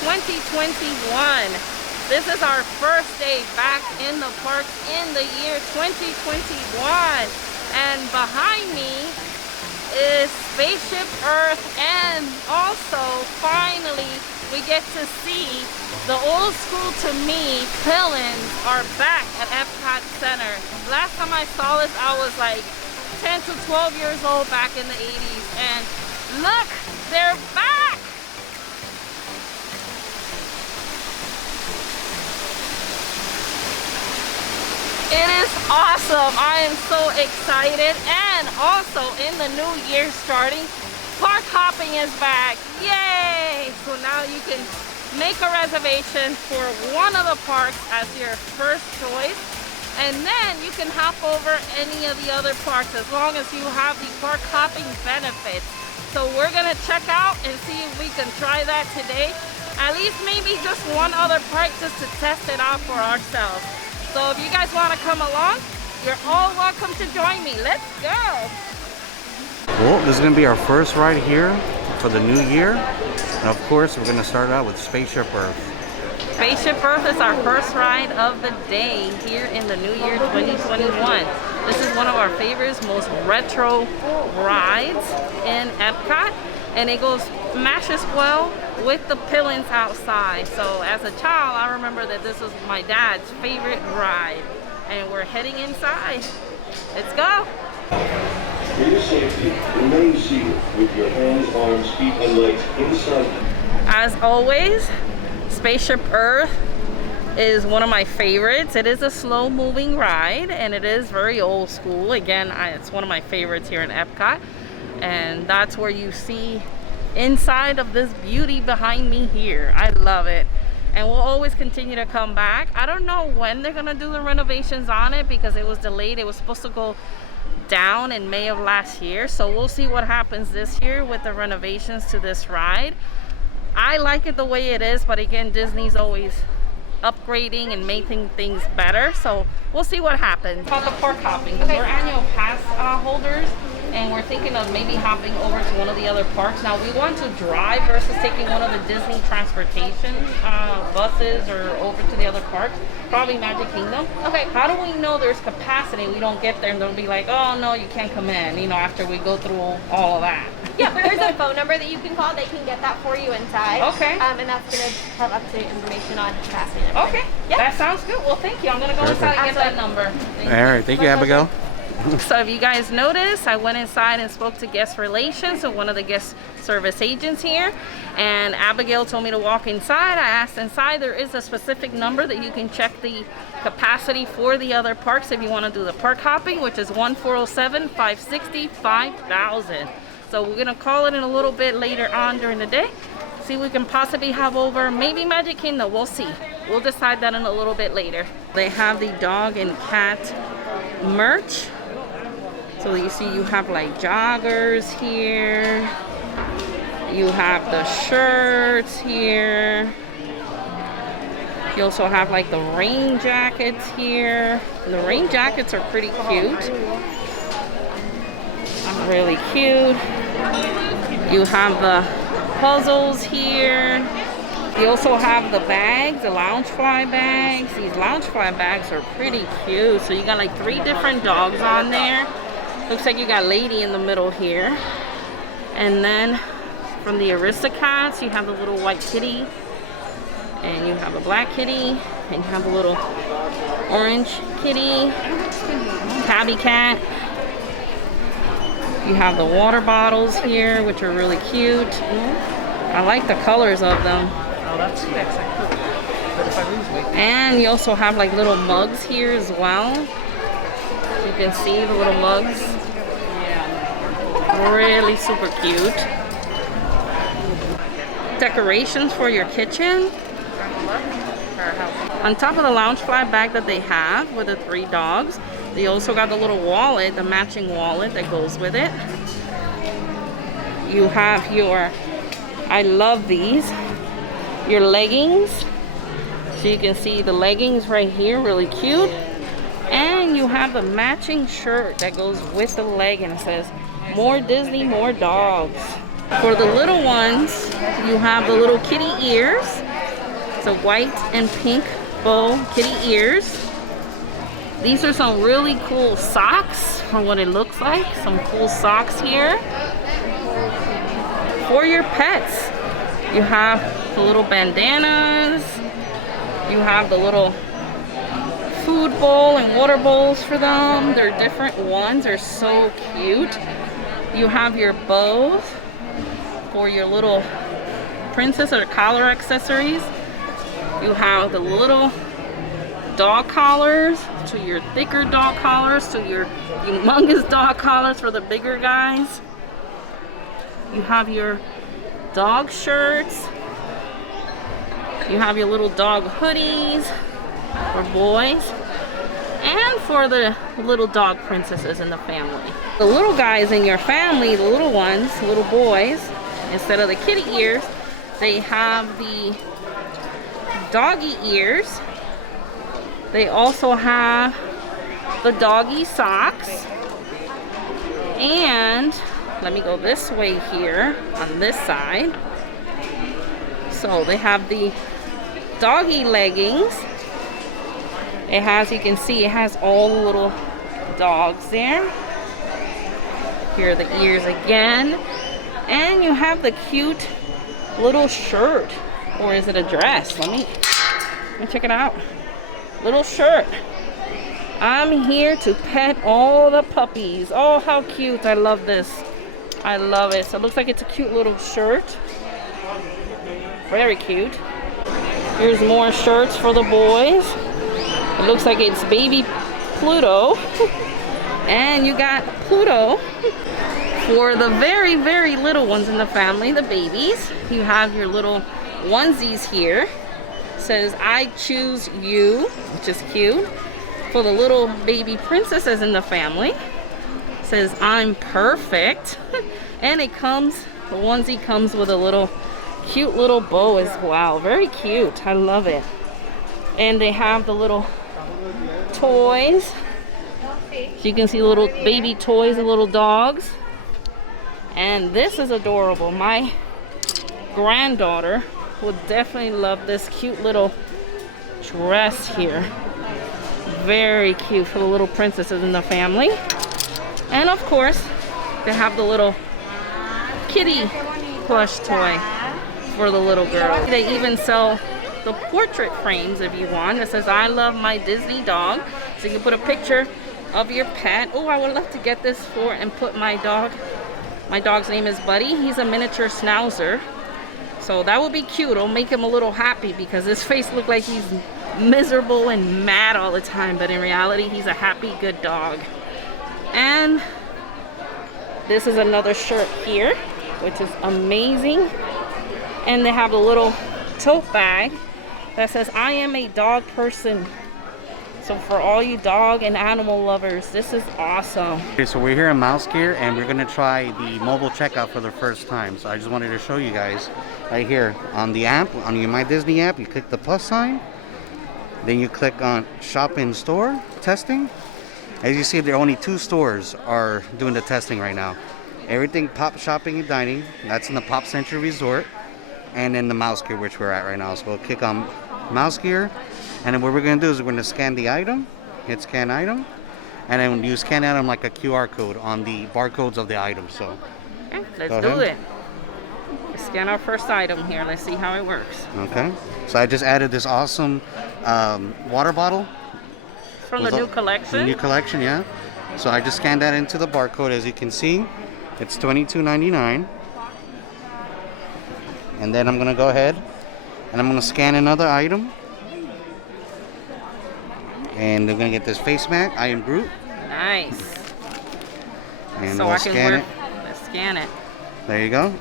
2021. This is our first day back in the parks in the year 2021. And behind me is Spaceship Earth, and also finally we get to see the old school to me Pavilions are back at Epcot Center. Last time I saw this I was like 10 to 12 years old back in the 80s, and look, they're back! It is awesome. I am so excited. And also in the new year starting, park hopping is back. Yay! So now you can make a reservation for one of the parks as your first choice, and then you can hop over any of the other parks as long as you have the park hopping benefits. So we're gonna check out and see if we can try that today. At least maybe just one other park just to test it out for ourselves. So if you guys want to come along, you're all welcome to join me. Let's go. Well, this is going to be our first ride here for the new year. And of course, we're going to start out with Spaceship Earth. Spaceship Earth is our first ride of the day here in the new year 2021. This is one of our favorites, most retro rides in Epcot. And it matches well with the pavilions outside. So as a child, I remember that this was my dad's favorite ride. And we're heading inside. Let's go. For your safety, remain seated with your hands, arms, feet, and legs inside. As always, Spaceship Earth is one of my favorites. It is a slow moving ride and it is very old school. Again, it's one of my favorites here in Epcot. And that's where you see inside of this beauty behind me here. I love it, and we'll always continue to come back. I don't know when they're gonna do the renovations on it because it was delayed. It was supposed to go down in May of last year, so we'll see what happens this year with the renovations to this ride. I like it the way it is, but again, Disney's always upgrading and making things better, so we'll see what happens. About the park hopping, because we're annual pass holders, and we're thinking of maybe hopping over to one of the other parks. Now we want to drive versus taking one of the Disney transportation buses or over to the other parks, probably Magic Kingdom. Okay. How do we know there's capacity? We don't get there and they'll be like, oh no, you can't come in, you know, after we go through all of that. Yeah, there's a phone number that you can call. They can get that for you inside. Okay. And that's going to have up-to-date information on capacity. Okay. Yeah. That sounds good. Well, thank you. I'm going to go inside and get that number. All right. Thank you, Abigail. So if you guys noticed, I went inside and spoke to guest relations, so one of the guest service agents here, and Abigail told me to walk inside. I asked inside, there is a specific number that you can check the capacity for the other parks if you want to do the park hopping, which is 1-407-560-5000. So we're gonna call it in a little bit later on during the day, see if we can possibly have over maybe Magic Kingdom. We'll see. We'll decide that in a little bit later. They have the dog and cat merch. So you see you have like joggers here. You have the shirts here. You also have like the rain jackets here. The rain jackets are pretty cute. Really cute. You have the puzzles here. You also have the bags, the Loungefly bags. These Loungefly bags are pretty cute. So you got like 3 different dogs on there. Looks like you got Lady in the middle here. And then from the Aristocats, you have the little white kitty. And you have a black kitty. And you have a little orange kitty. Tabby cat. You have the water bottles here, which are really cute. I like the colors of them. Oh, that's exactly. But if I lose weight. And you also have like little mugs here as well. You can see the little mugs. Really super cute. Decorations for your kitchen. On top of the Loungefly bag that they have with the 3 dogs, they also got the little wallet, the matching wallet that goes with it. You have your, I love these, your leggings. So you can see the leggings right here, really cute. And you have a matching shirt that goes with the legging. It says, more Disney, more dogs. For the little ones, you have the little kitty ears. It's a white and pink bow kitty ears. These are some really cool socks from what it looks like. Some cool socks here. For your pets, you have the little bandanas. You have the little food bowl and water bowls for them. They're different ones. They're so cute. You have your bows for your little princess or collar accessories. You have the little dog collars to your thicker dog collars to your humongous dog collars for the bigger guys. You have your dog shirts. You have your little dog hoodies for boys and for the little dog princesses in the family. The little guys in your family, the little ones, little boys, instead of the kitty ears, they have the doggy ears. They also have the doggy socks. And let me go this way here on this side. So they have the doggy leggings. It has, you can see, it has all the little dogs there. Here are the ears again. And you have the cute little shirt. Or is it a dress? Let me check it out. Little shirt. I'm here to pet all the puppies. Oh, how cute. I love this. I love it. So it looks like it's a cute little shirt. Very cute. Here's more shirts for the boys. It looks like it's baby Pluto. And you got Pluto. For the very, very little ones in the family, the babies, you have your little onesies here. It says, I choose you, which is cute. For the little baby princesses in the family, it says, I'm perfect. And it comes, the onesie comes with a little cute little bow as well. Very cute. I love it. And they have the little toys. You can see little baby toys and little dogs. And this is adorable. My granddaughter would definitely love this cute little dress here. Very cute for the little princesses in the family. And of course, they have the little kitty plush toy for the little girl. They even sell the portrait frames if you want. It says, I love my Disney dog. So you can put a picture of your pet. Oh, I would love to get this for and put my dog. My dog's name is Buddy. He's a miniature schnauzer. So that would be cute. It'll make him a little happy because his face looks like he's miserable and mad all the time. But in reality, he's a happy, good dog. And this is another shirt here, which is amazing. And they have a little tote bag that says, I am a dog person. So for all you dog and animal lovers, this is awesome. Okay, so we're here in Mouse Gear and we're gonna try the mobile checkout for the first time. So I just wanted to show you guys right here on the app, on your My Disney app, you click the plus sign, then you click on shop in store testing. As you see, there are only 2 stores are doing the testing right now. Everything Pop Shopping and Dining, that's in the Pop Century Resort, and in the Mouse Gear, which we're at right now. So we'll click on Mouse Gear. And then what we're going to do is we're going to scan the item, hit scan item, and then you scan item like a QR code on the barcodes of the item. So okay, let's do it. Let's scan our first item here. Let's see how it works. Okay. So I just added this awesome water bottle. From the new collection? The new collection, yeah. So I just scanned that into the barcode. As you can see, it's $22.99. And then I'm going to go ahead and I'm going to scan another item. And they're gonna get this face mat. I am Groot. Nice. And so we'll I can scan it. Let's scan it. There you go.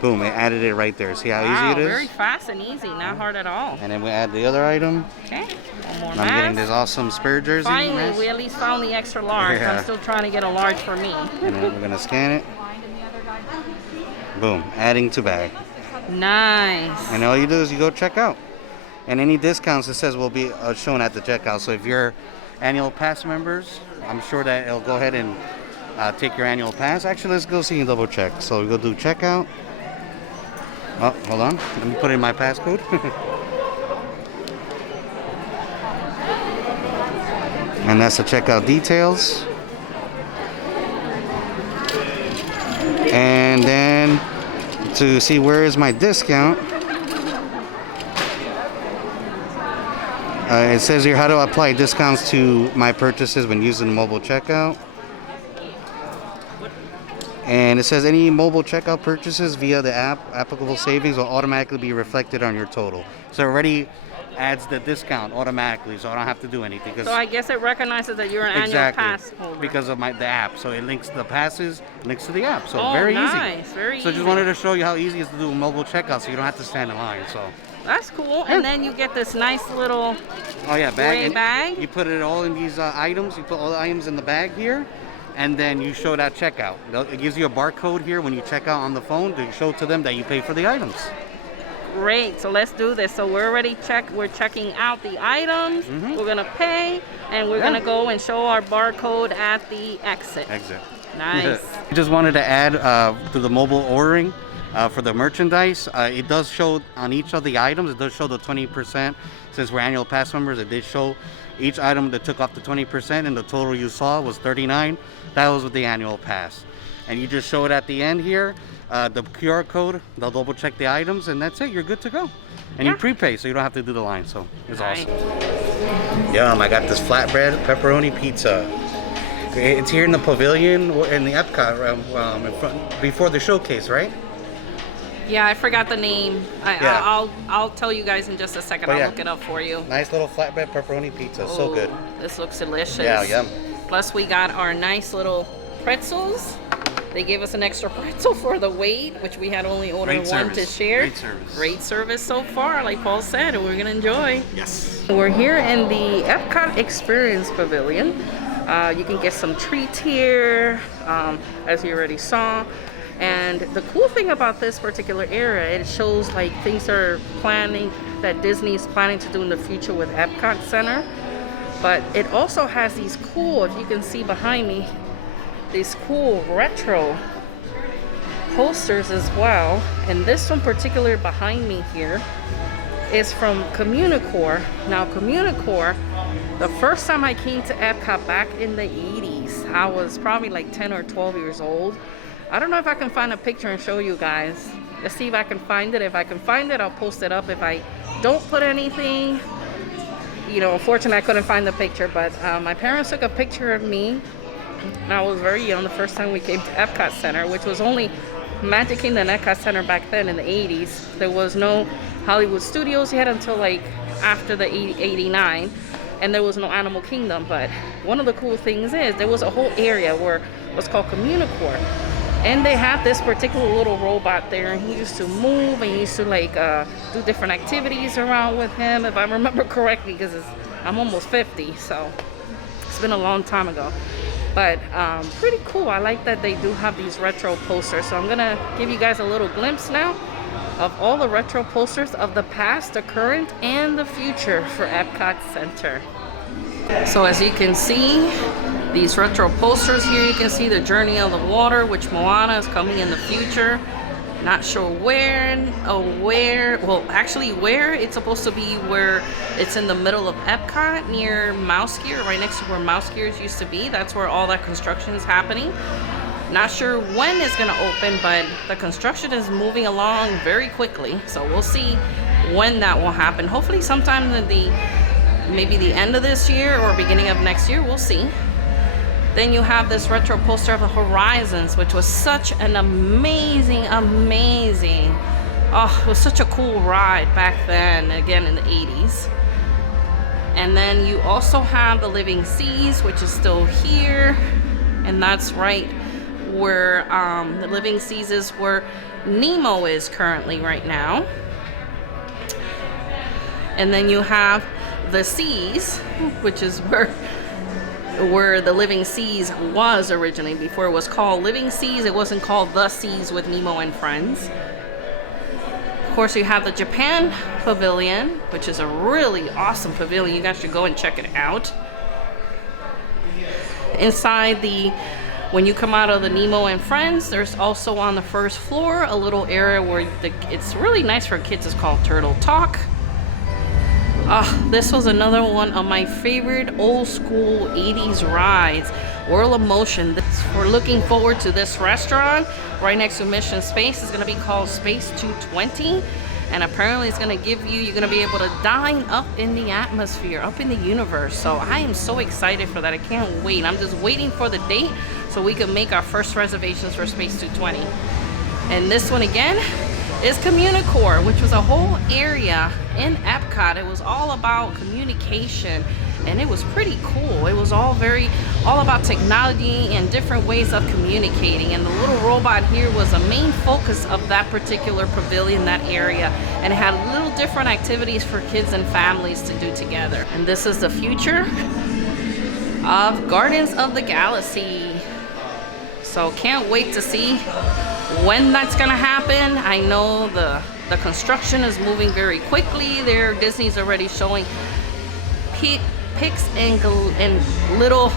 Boom! It added it right there. See how easy it is? Very fast and easy. Not hard at all. And then we add the other item. Okay. One more. And I'm getting this awesome Spirit jersey. Finally, we at least found the extra large. Yeah. I'm still trying to get a large for me. And then we're gonna scan it. Boom! Adding to bag. Nice. And all you do is you go check out. And any discounts, it says, will be shown at the checkout. So if you're annual pass members, I'm sure that it'll go ahead and take your annual pass. Actually, let's go see and double check. So we go do checkout. Oh, hold on. Let me put in my passcode. And that's the checkout details. And then to see where is my discount, it says here how to apply discounts to my purchases when using the mobile checkout. And it says any mobile checkout purchases via the app, applicable savings will automatically be reflected on your total. So it already adds the discount automatically, so I don't have to do anything. So I guess it recognizes that you're an annual pass holder. Because of the app. So it links the passes, links to the app. So very nice, easy. Very so easy. Just wanted to show you how easy it is to do a mobile checkout, so you don't have to stand in line. So that's cool. And then you get this nice little bag. You put it all in these items. You put all the items in the bag here, and then you show that checkout. It gives you a barcode here when you check out on the phone to show to them that you pay for the items. Great. So let's do this. So we're already we're checking out the items. We're gonna pay, and we're gonna go and show our barcode at the exit. Nice. I just wanted to add to the mobile ordering for the merchandise. It does show on each of the items. It does show the 20%. Since we're annual pass members, it did show each item that took off the 20%, and the total you saw was $39. That was with the annual pass. And you just show it at the end here. The QR code, they'll double check the items, and that's it. You're good to go. And you prepay, so you don't have to do the line. So it's awesome. Yum, I got this flatbread pepperoni pizza. It's here in the Pavilion in the Epcot in front, before the showcase, right? Yeah, I forgot the name. I'll tell you guys in just a second. I'll look it up for you. Nice little flatbread pepperoni pizza. So good. This looks delicious. Yeah, yum. Plus we got our nice little pretzels. They gave us an extra pretzel for the wait, which we had only ordered one to share. Great service. Great service so far, like Paul said, and we're gonna enjoy. Yes. We're here in the Epcot Experience Pavilion. You can get some treats here, as you already saw. And the cool thing about this particular area, it shows like things are planning, that Disney is planning to do in the future with Epcot Center. But it also has these cool, if you can see behind me, these cool retro posters as well. And this one particular behind me here is from Communicore. Now Communicore, the first time I came to Epcot back in the 80s, I was probably like 10 or 12 years old. I don't know if I can find a picture and show you guys. Let's see if I can find it. If I can find it, I'll post it up. If I don't put anything, you know, unfortunately I couldn't find the picture, but my parents took a picture of me. And I was very young the first time we came to Epcot Center, which was only Magic Kingdom and Epcot Center back then in the 80s. There was no Hollywood Studios yet until like after the 89, and there was no Animal Kingdom. But one of the cool things is there was a whole area where it was called Communicore. And they have this particular little robot there, and he used to move and he used to like do different activities around with him, if I remember correctly, because I'm almost 50, so it's been a long time ago. But pretty cool. I like that they do have these retro posters. So I'm gonna give you guys a little glimpse now of all the retro posters of the past, the current, and the future for Epcot Center. So as you can see, these retro posters here, you can see the Journey of the Water, which Moana is coming in the future. Not sure where, well actually where. It's supposed to be where it's in the middle of Epcot near Mouse Gear, right next to where Mouse Gears used to be. That's where all that construction is happening. Not sure when it's gonna open, but the construction is moving along very quickly. So we'll see when that will happen. Hopefully sometime in maybe the end of this year or beginning of next year, we'll see. Then you have this retro poster of the Horizons, which was such an amazing, oh, it was such a cool ride back then, again in the 80s. And then you also have the Living Seas, which is still here. And that's right where the Living Seas is where Nemo is currently right now. And then you have the Seas, which is where the Living Seas was originally. Before it was called Living Seas, it wasn't called The Seas with Nemo and Friends. Of course, you have the Japan Pavilion, which is a really awesome pavilion. You guys should go and check it out. Inside the When you come out of the Nemo and Friends, there's also on the first floor a little area where it's really nice for kids. It's called Turtle Talk. This was another one of my favorite old school 80s rides. World of Motion. We're looking forward to this restaurant right next to Mission Space. It's going to be called Space 220. And apparently it's going to give you, you're going to be able to dine up in the atmosphere, up in the universe. So I am so excited for that. I can't wait. I'm just waiting for the date so we can make our first reservations for Space 220. And this one again is Communicore, which was a whole area in Epcot. It was all about communication, and it was pretty cool. It was all about technology and different ways of communicating, and the little robot here was a main focus of that particular pavilion, that area, and it had little different activities for kids and families to do together. And this is the future of Guardians of the Galaxy. So can't wait to see when that's gonna happen. I know the construction is moving very quickly there. Disney's already showing pics and little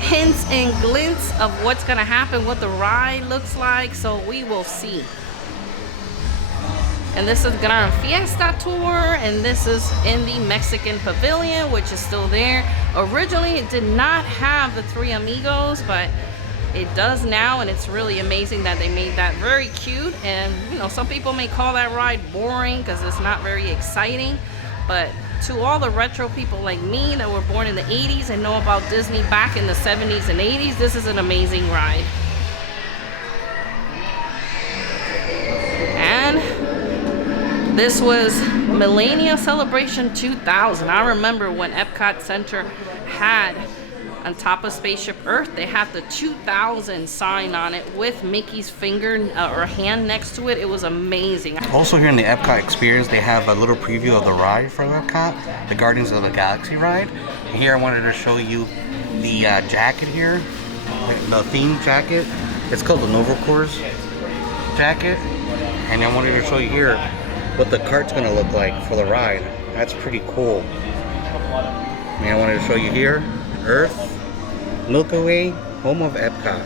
hints and glints of what's gonna happen, what the ride looks like, so we will see. And this is Gran Fiesta tour, and this is in the Mexican Pavilion, which is still there. Originally it did not have the Three Amigos, but it does now, and it's really amazing that they made that very cute. And you know, some people may call that ride boring because it's not very exciting, but to all the retro people like me that were born in the 80s and know about Disney back in the 70s and 80s, this is an amazing ride. And this was Millennium Celebration 2000. I remember when Epcot Center had, on top of Spaceship Earth, they have the 2000 sign on it with Mickey's finger or hand next to it. It was amazing. Also here in the Epcot experience, they have a little preview of the ride from Epcot, the Guardians of the Galaxy ride. And here I wanted to show you the jacket here, the theme jacket. It's called the Nova Corps jacket. And I wanted to show you here what the cart's gonna look like for the ride. That's pretty cool. And I wanted to show you here, Earth, Milky Way, home of Epcot.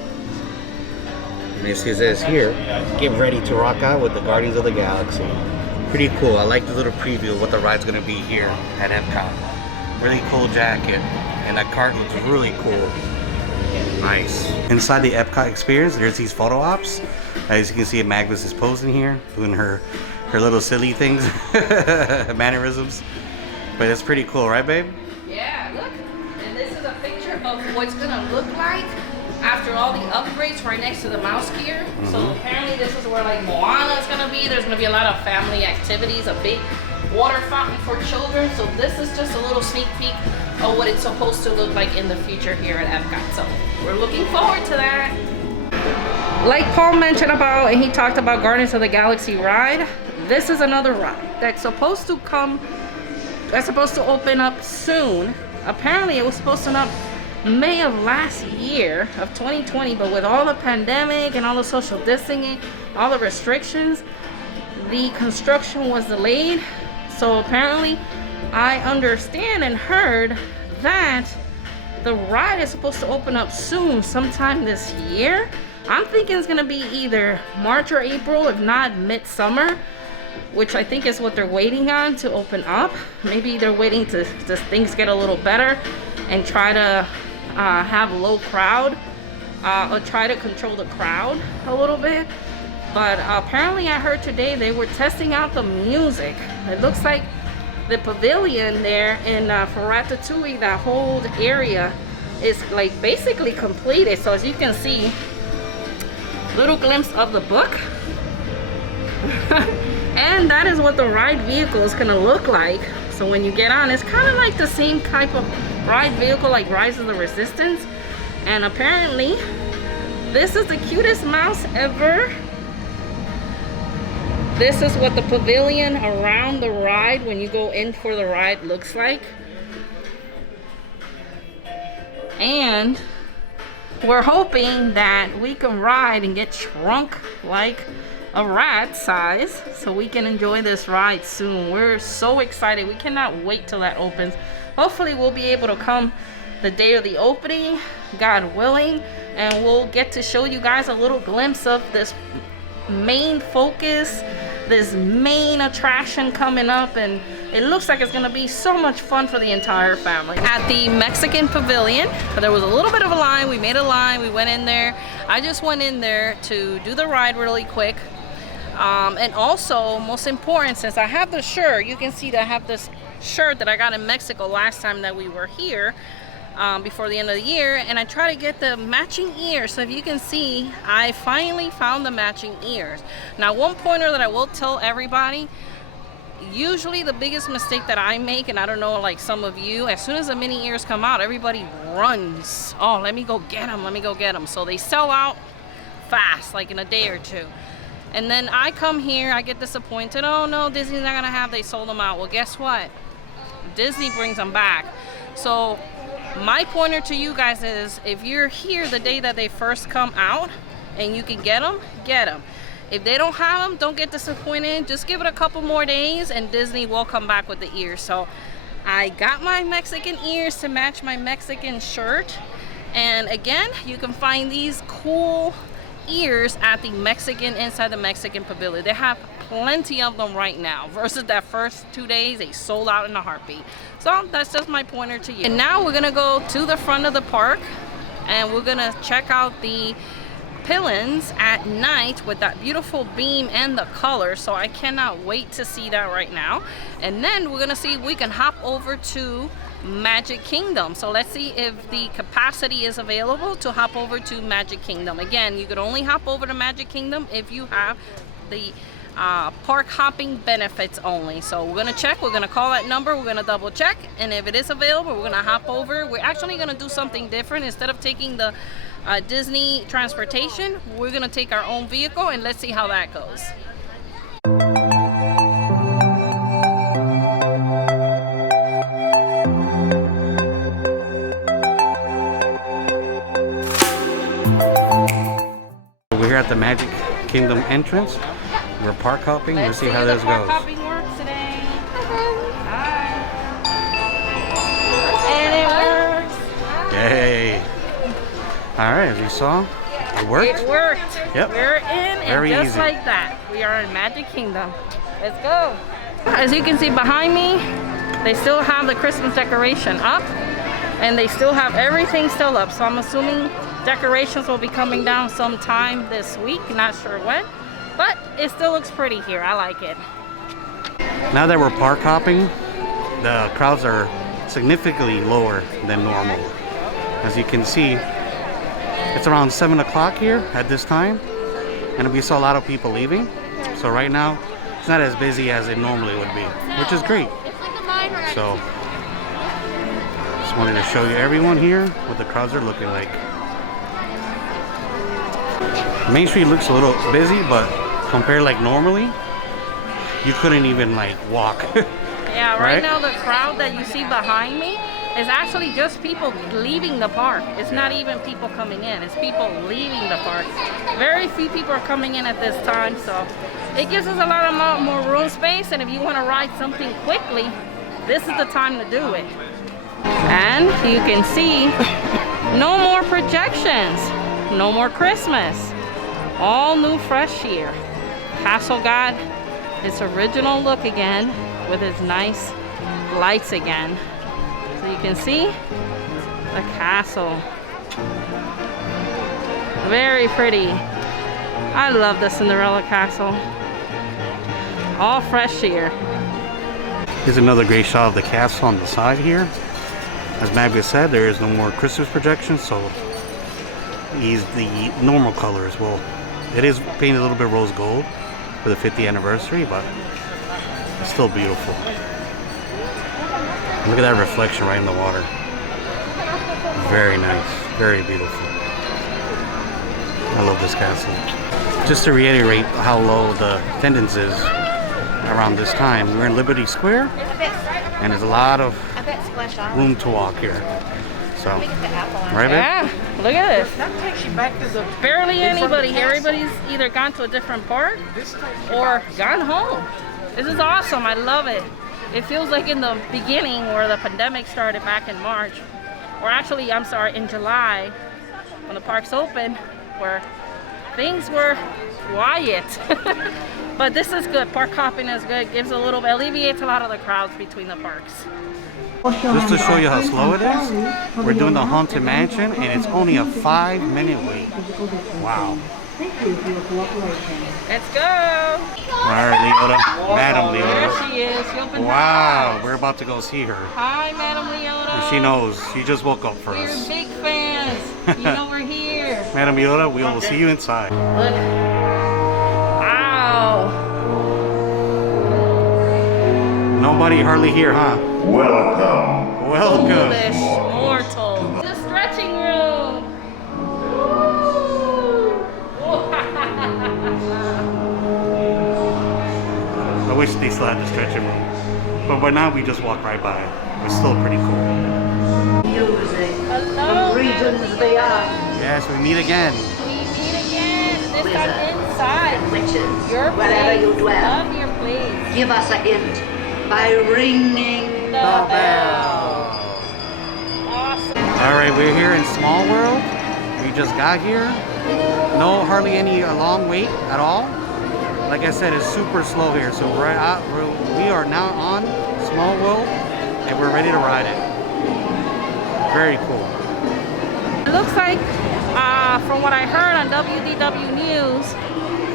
And this is this here. Get ready to rock out with the Guardians of the Galaxy. Pretty cool. I like the little preview of what the ride's gonna be here at Epcot. Really cool jacket. And that cart looks really cool. Nice. Inside the Epcot experience, there's these photo ops. As you can see, Magnus is posing here, doing her little silly things, mannerisms. But it's pretty cool, right, babe? Yeah, look. And this is a picture of what it's gonna look like after all the upgrades right next to the mouse gear. So apparently this is where like Moana is gonna be. There's gonna be a lot of family activities, a big water fountain for children. So this is just a little sneak peek of what it's supposed to look like in the future here at Epcot. So we're looking forward to that. Like Paul mentioned about, and he talked about Guardians of the Galaxy ride, this is another ride that's supposed to come, that's supposed to open up soon. Apparently it was supposed to open up May of last year of 2020, but with all the pandemic and all the social distancing, all the restrictions, the construction was delayed. So apparently I understand and heard that the ride is supposed to open up soon, sometime this year. I'm thinking it's gonna be either March or April, if not midsummer, which I think is what they're waiting on to open up. Maybe they're waiting to things get a little better and try to have low crowd, or try to control the crowd a little bit. But apparently I heard today they were testing out the music. It looks like the pavilion there in for Ratatouille, that whole area is like basically completed. So as you can see, little glimpse of the book. And that is what the ride vehicle is gonna look like. So when you get on, it's kind of like the same type of ride vehicle like Rise of the Resistance. And apparently this is the cutest mouse ever. This is what the pavilion around the ride, when you go in for the ride, looks like. And we're hoping that we can ride and get shrunk like a rat size so we can enjoy this ride soon. We're so excited. We cannot wait till that opens. Hopefully we'll be able to come the day of the opening, God willing, and we'll get to show you guys a little glimpse of this main focus, this main attraction coming up, and it looks like it's gonna be so much fun for the entire family. At the Mexican Pavilion, there was a little bit of a line. We made a line, we went in there. I just went in there to do the ride really quick. And also, most important, since I have the shirt, you can see that I have this shirt that I got in Mexico last time that we were here, before the end of the year, and I try to get the matching ears. So if you can see, I finally found the matching ears. Now, one pointer that I will tell everybody, usually the biggest mistake that I make, and I don't know, like some of you, as soon as the mini ears come out, everybody runs. Oh, let me go get them, let me go get them. So they sell out fast, like in a day or two. And then I come here, I get disappointed. Oh no, Disney's not gonna have, they sold them out. Well, guess what? Disney brings them back. So my pointer to you guys is, if you're here the day that they first come out and you can get them, get them. If they don't have them, don't get disappointed. Just give it a couple more days and Disney will come back with the ears. So I got my Mexican ears to match my Mexican shirt. And again, you can find these cool ears at the inside the Mexican Pavilion. They have plenty of them right now, versus that first 2 days they sold out in a heartbeat. So that's just my pointer to you. And now we're gonna go to the front of the park and we're gonna check out the pavilions at night with that beautiful beam and the color. So I cannot wait to see that right now. And then we're gonna see if we can hop over to Magic Kingdom. So let's see if the capacity is available to hop over to Magic Kingdom. Again, you could only hop over to Magic Kingdom if you have the park hopping benefits only. So we're gonna check, we're gonna call that number, we're gonna double check, and if it is available, we're gonna hop over. We're actually gonna do something different. Instead of taking the Disney transportation, we're gonna take our own vehicle, and let's see how that goes. We're here at the Magic Kingdom entrance. We're park hopping. Let's see how this goes. Park hopping works today. Hi. And it works. Yay! All right, as you saw, it worked. It worked. Yep. We're in, and Very just easy. like that, we are in Magic Kingdom. Let's go. As you can see behind me, they still have the Christmas decoration up, and they still have everything still up. So I'm assuming decorations will be coming down sometime this week. Not sure when, but it still looks pretty here. I like it. Now that we're park hopping, the crowds are significantly lower than normal. As you can see, it's around 7 o'clock here at this time, and we saw a lot of people leaving. So right now, it's not as busy as it normally would be, which is great. So, just wanted to show you everyone here, what the crowds are looking like. Main Street looks a little busy, but compared like normally, you couldn't even like walk. Yeah, right Right? now the crowd that you see behind me is actually just people leaving the park. It's not even people coming in, it's people leaving the park. Very few people are coming in at this time, so it gives us a lot more room space, and if you want to ride something quickly, this is the time to do it. And you can see no more projections, no more Christmas. All new fresh year. Castle got its original look again with its nice lights again. So you can see the castle. Very pretty. I love the Cinderella castle. All fresh here. Here's another great shot of the castle on the side here. As Magda said, there is no more Christmas projections, so he's the normal colors. Well, it is painted a little bit rose gold for the 50th anniversary, but it's still beautiful. Look at that reflection right in the water. Very nice, very beautiful. I love this castle. Just to reiterate how low the attendance is around this time, we're in Liberty Square, and there's a lot of room to walk here. So, right, babe? Yeah, look at this. That takes you back to the Barely in front of anybody the here. castle. Everybody's either gone to a different park This takes you or back. gone home. This is awesome. I love it. It feels like in the beginning where the pandemic started back in March, or actually, I'm sorry, in July, when the parks opened, where things were quiet. But this is good. Park hopping is good. Gives a little, alleviates a lot of the crowds between the parks. Just to show you how slow it is, we're doing the Haunted Mansion, and it's only a 5-minute wait. Wow. Let's go. All right, Leota. Madam There Leota. she is. She opened her Wow, eyes. we're about to go see her. Hi, Madam Leota. And she knows. She just woke up for We're us. big fans. You know we're here. Madam Leota, we will see you inside. Look. Wow. Nobody hardly here, huh? Welcome. Welcome. Foolish mortal. The stretching room. I wish they still had the stretching room. But by now we just walk right by. It's still pretty cool. Hello. Reasons they are. Yes, we meet again. We meet again. This time inside. Witches, Your wherever place. you dwell, Love your place. give us a hint by ringing The bell. Awesome. All right, we're here in Small World. We just got here. No, hardly any long wait at all. Like I said, it's super slow here. So we are now on Small World, and we're ready to ride it. Very cool. It looks like, from what I heard on WDW News,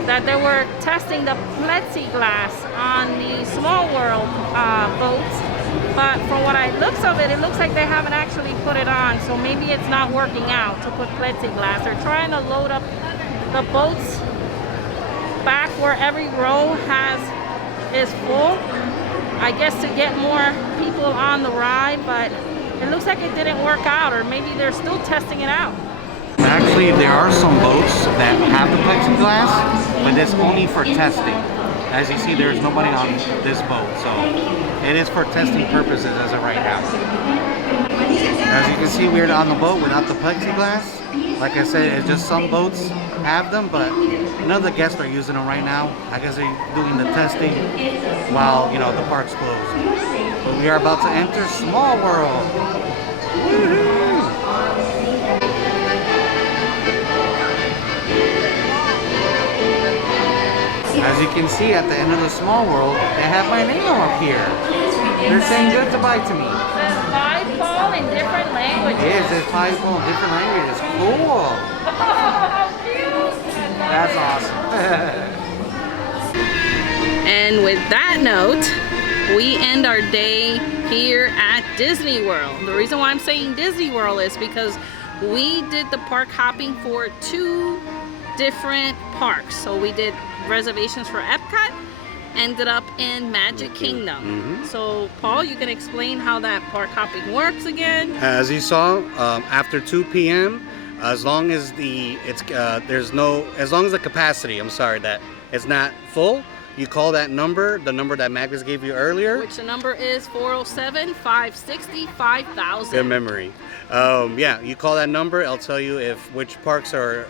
that they were testing the plexiglass on the Small World boats. But from what I looks of it, it looks like they haven't actually put it on. So maybe it's not working out to put plexiglass. They're trying to load up the boats back where every row is full. I guess to get more people on the ride, but it looks like it didn't work out, or maybe they're still testing it out. Actually, there are some boats that have the plexiglass, but it's only for testing. As you see, there's nobody on this boat, so it is for testing purposes as of right now. As you can see, we're on the boat without the plexiglass. Like I said, it's just some boats have them, but none of the guests are using them right now. I guess they're doing the testing while, you know, the park's closed. But we are about to enter Small World. Woohoo! As you can see at the end of the Small World, they have my name up here. They're saying goodbye to me. It says bye, Paul, in different languages. It says bye, Paul, in different languages. Cool. How cute. That's awesome. And with that note, we end our day here at Disney World. The reason why I'm saying Disney World is because we did the park hopping for 2 different parks. So we did reservations for Epcot, ended up in Magic Kingdom. So Paul, you can explain how that park hopping works again. As you saw, after 2 p.m., as long as the capacity, that it's not full, you call that number, the number that Magnus gave you earlier. Which the number is 407-560-5000. Good memory. Yeah, you call that number. It'll tell you which parks are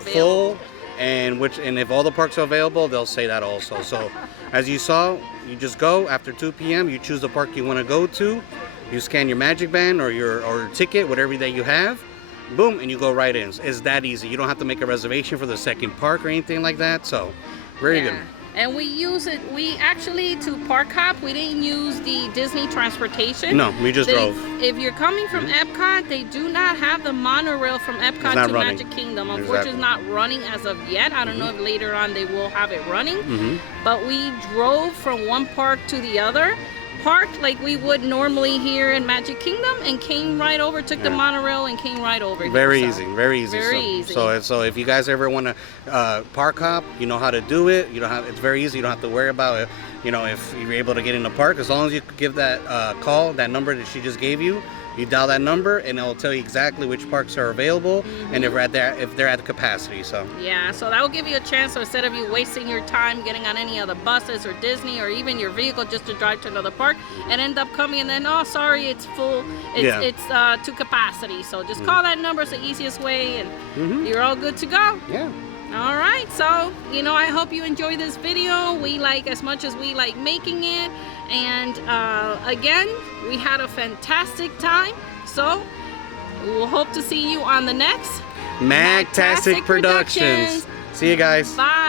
full, and if all the parks are available, they'll say that also. So, as you saw, you just go after 2 p.m. You choose the park you want to go to. You scan your Magic Band or your ticket, whatever that you have. Boom, and you go right in. It's that easy. You don't have to make a reservation for the second park or anything like that. So, very good. And we actually, to park hop, we didn't use the Disney transportation. No, we just drove. If you're coming from Epcot, they do not have the monorail from Epcot to Magic Kingdom. Unfortunately, it's not running as of yet. I don't know if later on they will have it running. But we drove from one park to the other. Parked like we would normally here in Magic Kingdom, and came right over, took the monorail and came right over here. Very easy, very easy. Very easy. So if you guys ever want to park hop, you know how to do it. It's very easy. You don't have to worry about it. You know, if you're able to get in the park, as long as you give that call, that number that she just gave you, you dial that number and it'll tell you exactly which parks are available and if they're at the capacity. So yeah, so that will give you a chance. So instead of you wasting your time getting on any of the buses or Disney or even your vehicle just to drive to another park and end up coming and then, oh, sorry, it's full. It's to capacity. So just call that number. It's the easiest way, and you're all good to go. Yeah. All right, so I hope you enjoy this video. We like as much as we like making it, and again, we had a fantastic time. So we'll hope to see you on the next Magtastic Productions. See you guys. Bye.